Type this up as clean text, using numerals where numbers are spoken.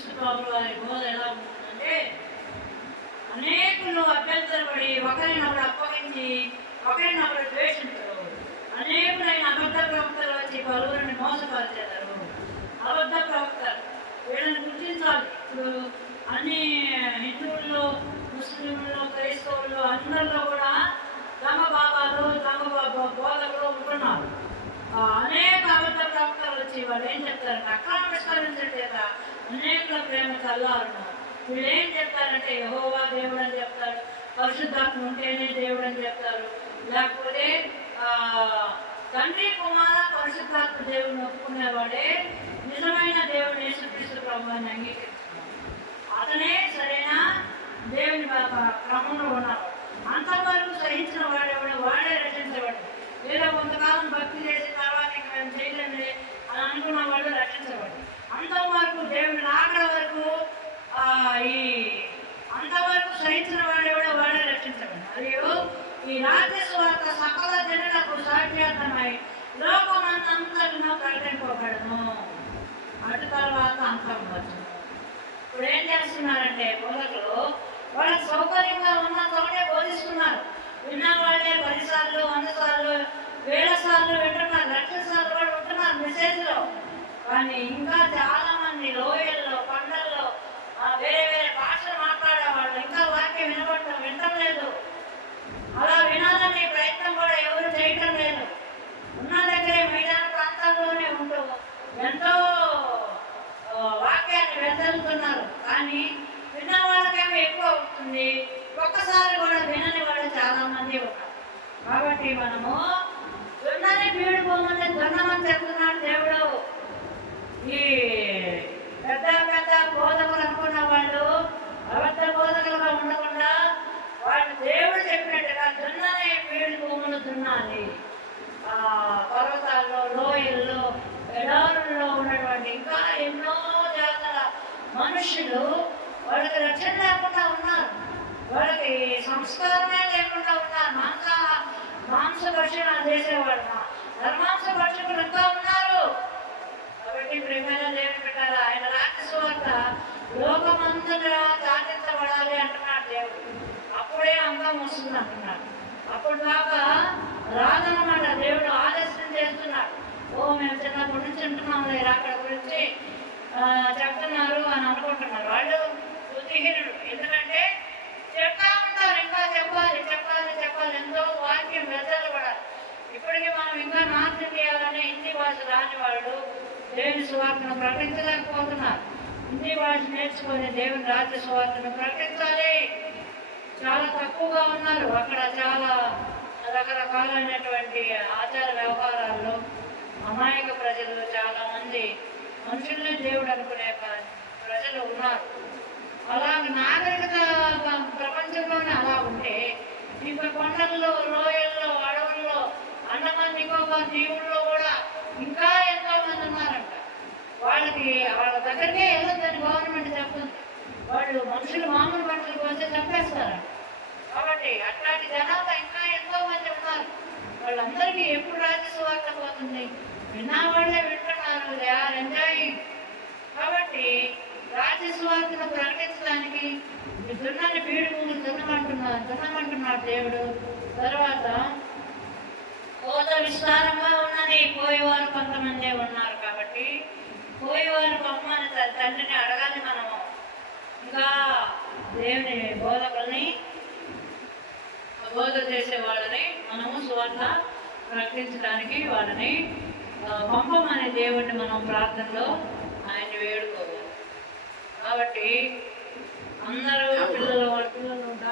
యేసుక్రీస్తు ప్రభువు వారి బోధ ఎలా ఉంటుందంటే, అనేకులు అభ్యంతరపడి ఒకరినొకరు అప్పగించి ఒకరినొకరు ద్వేషించరు. అనేకులైన అబద్ధ ప్రవక్తలు వచ్చి పలువురిని మోసపరిచేదారు. అబద్ధ ప్రవక్తలు వీళ్ళని గుర్తించాలి. ఇప్పుడు అన్ని హిందువుల్లో, ముస్లింల్లో, క్రైస్తవుల్లో అందరిలో కూడా దొంగ బాబాలు, దొంగ బోధకులు ఉంటున్నారు. అనేక అబద్ధ ప్రవక్తలు వచ్చి వాళ్ళు ఏం చెప్తారంటే, అక్రమ విస్తరించడం చేత అనేకుల ప్రేమ చల్లారున్నారు. వీళ్ళు ఏం చెప్తారంటే యెహోవా దేవుడు అని చెప్తారు, పరిశుద్ధాత్మ ఉంటేనే దేవుడు అని చెప్తారు. లేకపోతే తండ్రి కుమార పరిశుద్ధాత్మ దేవుడిని ఒప్పుకునేవాడే నిజమైన దేవుడు యేసుక్రీస్తు ప్రభువుని అంగీకరిస్తున్నారు. అతనే సరైన దేవుని క్రమంలో ఉన్నాడు. అంతవరకు సహించిన వాడేవాడు వాడే రక్షించబడు. లేదా కొంతకాలం భక్తి చేసిన తర్వాత ఇక మేము చేయలేండి అని అనుకున్న వాళ్ళు రక్షించబడు. అంతవరకు దేవుని రాకడ వరకు అంతవరకు సహించిన వాడేవాడు వాడే రక్షించబడు. మరియు ఈ రాజ్య సువార్త సకల జనులకు సాధ్యార్థమై లోకమంతటను ప్రకటింపబడను. అటు తర్వాత అంతం వచ్చును. ఇప్పుడు ఏం చేస్తున్నారంటే బోధకులు వాళ్ళకి సౌకర్యంగా ఉన్న చోటే బోధిస్తున్నారు. విన్న వాళ్ళే 10 సార్లు 100 సార్లు 1000 సార్లు వింటున్నారు, 1,00,000 సార్లు కూడా వింటున్నారు మెసేజ్లో. కానీ ఇంకా చాలా మంది లోయల్లో, కొండల్లో వేరే వేరే భాషలు మాట్లాడే వాళ్ళు ఇంకా వాక్యం వినటం లేదు. అలా వినాలనే ప్రయత్నం కూడా ఎవరు చేయటం లేదు. ఉన్న దగ్గరే మైదాన ప్రాంతాల్లోనే ఉంటూ ఎంతో వాక్యాన్ని వెదజల్లుతున్నారు. కానీ విన్న వాళ్ళకేమో ఎక్కువ అవుతుంది, ఒక్కసారి కూడా వినని వాళ్ళు చాలా మంది ఉన్నారు. కాబట్టి మనము విన్నని పీడిపోమని దున్నమని చెప్తున్నాడు దేవుడు. ఈ పెద్ద పెద్ద బోధకులు అనుకున్న వాళ్ళు అబద్ధ బోధకులుగా ఉండకుండా వాళ్ళు దేవుడు చెప్పినట్టుగా దున్ననే పీడి భూములు దున్నాలి. పర్వతాల్లో, లోయల్లో, ఎడారుల్లో ఉన్నటువంటి ఇంకా ఎన్నో జాతుల మనుషులు వాళ్ళకి రక్షణ లేకుండా ఉన్నారు. వాళ్ళకి సంస్కారమే లేకుండా ఉన్నారు. మాంస భక్షణ చేసేవాడు, ధర్మాంస భక్షకులు ఇంకా ఉన్నారు. కాబట్టి ప్రేమైన దేవుని పెట్టాలి. ఆయన రాజ్య సువార్త లోకమంతటా చాటించబడాలి అంటున్నాడు దేవుడు. అప్పుడే అంతం వస్తుంది అంటున్నాడు. అప్పుడు దాకా రాదనమాట. దేవుడు ఆలస్యం చేస్తున్నాడు. మేము చిన్నప్పటి నుంచి అంటున్నాము అక్కడ గురించి చెప్తున్నారు అని అనుకుంటున్నారు. వాళ్ళు బుద్ధిహీనుడు. ఎందుకంటే చెప్తా ఉంటారు, ఇంకా చెప్పాలి చెప్పాలి చెప్పాలి, ఎంతో వాక్యం వెదజల్లబడాలి. ఇప్పటికీ మనం ఇంకా నార్త్ ఇండియాలోనే హిందీ భాష రాని వాళ్ళు దేవుని సువార్తను ప్రకటించలేకపోతున్నారు. హిందీ భాష నేర్చుకొని దేవుని రాజ్య సువార్తను ప్రకటించాలి. చాలా తక్కువగా ఉన్నారు. అక్కడ చాలా రకరకాలైనటువంటి ఆచార వ్యవహారాల్లో అమాయక ప్రజలు, చాలా మంది మనుషుల్ని దేవుడు అనుకునే ప్రజలు ఉన్నారు. అలాగే నాగరికత ప్రపంచంలోనే అలా ఉంటే ఇంకా కొండల్లో, లోయల్లో, అడవుల్లో, అండమాన్ నికోబార్ దీవుల్లో కూడా ఇంకా ఎంతో మంది ఉన్నారంట. వాళ్ళ దగ్గరికే వెళ్ళొద్దని గవర్నమెంట్ చెప్తుంది. వాళ్ళు మనుషులు మామూలు మనుషులకు వచ్చి చంపేస్తారంట. కాబట్టి అట్లాంటి జనాభా ఇంకా ఎంతో మంది ఉన్నారు. వాళ్ళందరికీ ఎప్పుడు రాజ్య సువార్త పోతుంది? విన్నా వాళ్ళే వింటున్నారు, దే ఆర్ ఎంజాయింగ్. కాబట్టి రాజ్య సువార్తను ప్రకటించడానికి దున్నని పీడి భూములు దున్నమంటున్నాడు దేవుడు. తర్వాత కోత విస్తారంగా ఉన్నది, పోయేవారు కొంతమందే ఉన్నారు. కాబట్టి పోయేవారు పంపమని తండ్రిని అడగాలి మనము. ఇంకా దేవుని బోధకుల్ని, బోధ చేసే వాళ్ళని మనము సువార్త ప్రకటించడానికి వాళ్ళని పంపమని దేవుడిని మనం ప్రార్థనలో ఆయన్ని వేడుకోవాలి. కాబట్టి అందరూ పిల్లలు